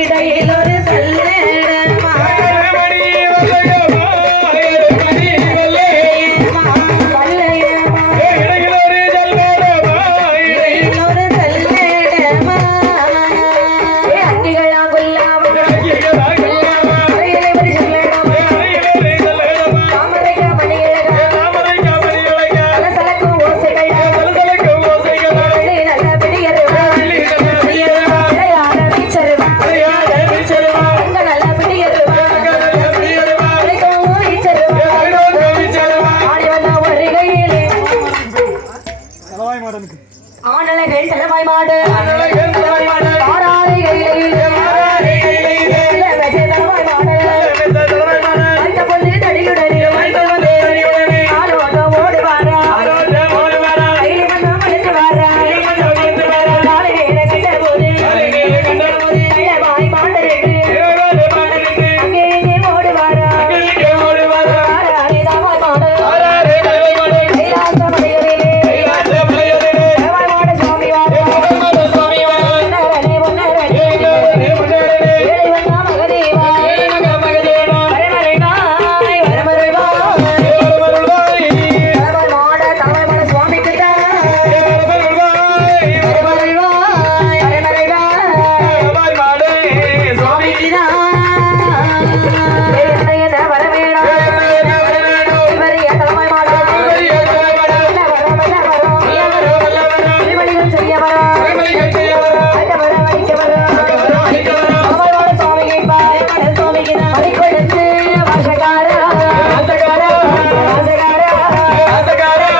இடையில் ஒரு செல்ல மாடனுக்கு ஆனலை வேண்டலை மாடு ஆனலை ఆశగారా ఆశగారా ఆశగారా ఆశగారా